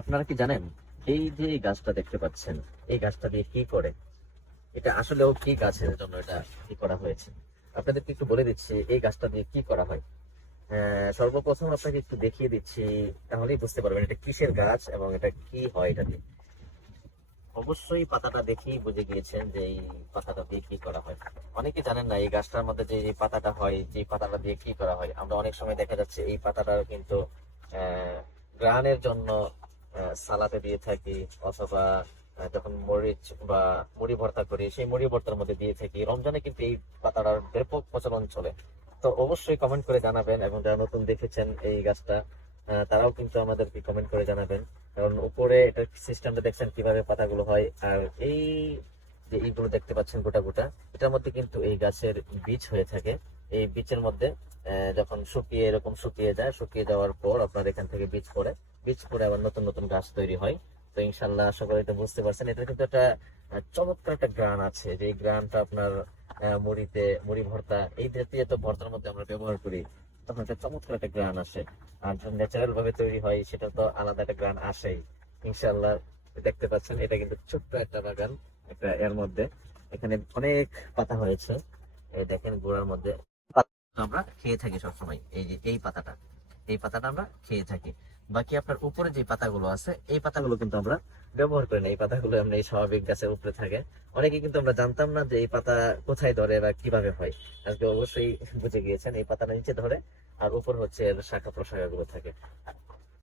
আপনারা কি জানেন এই যে এই গাছটা দেখতে পাচ্ছেন, এই গাছটা দিয়ে কি করে? এটা আসলেও কি গাছের জন্য এটা কি করা হয়েছে আপনাদেরকে একটু বলে দিচ্ছি। এই গাছটা দিয়ে কি করা হয়। সর্বপ্রথম আপনাকে একটু দেখিয়ে দিচ্ছি, তাহলেই বুঝতে পারবেন এটা কিসের গাছ এবং এটা কি হয় এটা দিয়ে। অবশ্যই পাতাটা দেখেই বুঝে গিয়েছেন যে এই পাতাটা দিয়ে কি করা হয়। অনেকে জানেন না এই গাছটার মধ্যে যে যে পাতাটা হয়, যে পাতাটা দিয়ে কি করা হয়। আমরা অনেক সময় দেখা যাচ্ছে এই পাতাটা কিন্তু গ্রানের জন্য সালাতে দিয়ে থাকি, অথবা যখন মরিচ বা মুড়ি ভর্তা করি সেই মুড়ি ভর্তার মধ্যে দিয়ে থাকি। রমজানে কিন্তু এই পাতাটার ব্যাপক প্রচলন চলে। তো অবশ্যই কমেন্ট করে জানাবেন, এবং যারা নতুন দেখেছেন এই গাছটা তারাও কিন্তু আমাদেরকে কমেন্ট করে জানাবেন। কারণ উপরে এটা সিস্টেমটা দেখছেন কিভাবে পাতাগুলো হয়, আর এই যে এইগুলো দেখতে পাচ্ছেন গোটা গোটা, এটার মধ্যে কিন্তু এই গাছের বীজ হয়ে থাকে। এই বীজের মধ্যে যখন শুকিয়ে এরকম শুকিয়ে যায়, শুকিয়ে যাওয়ার পর আপনার এখান থেকে বীজ পড়ে, বীজ পড়ে আবার নতুন নতুন গাছ তৈরি হয়। তো ইনশাল্লাহ আশা করি এটা বুঝতে পারছেন। এটা কিন্তু একটা চমৎকার একটা গ্রান আছে, যে এই গ্রানটা আপনার মুড়িতে, মুড়ি ভর্তা, এই জাতীয় তো ভর্তার মধ্যে আমরা ব্যবহার করি, তখন একটা চমৎকার একটা গ্রান আসে। আর যখন ন্যাচারাল ভাবে তৈরি হয় সেটা তো আলাদা একটা গ্রান আসেই। ইনশাল্লাহ দেখতে পাচ্ছেন এটা কিন্তু ছোট্ট একটা বাগান, একটা এর মধ্যে এখানে অনেক পাতা হয়েছে। এই দেখেন গোড়ার মধ্যে পাতা আমরা খেয়ে থাকি সবসময়। এই যে এই পাতাটা, এই পাতাটা আমরা খেয়ে থাকি। বাকি আপনার উপরে যে পাতাগুলো আছে এই পাতাগুলো কিন্তু আমরা ব্যবহার করি না। এই পাতাগুলো আমরা এই স্বাভাবিক গাছের উপরে থাকে। অনেকে কিন্তু আমরা জানতাম না যে এই পাতা কোথায় ধরে বা কিভাবে হয়। আজকে অবশ্যই বুঝে গিয়েছেন, এই পাতাটা নিচে ধরে আর উপর হচ্ছে এর শাখা প্রশাখা গুলো থাকে।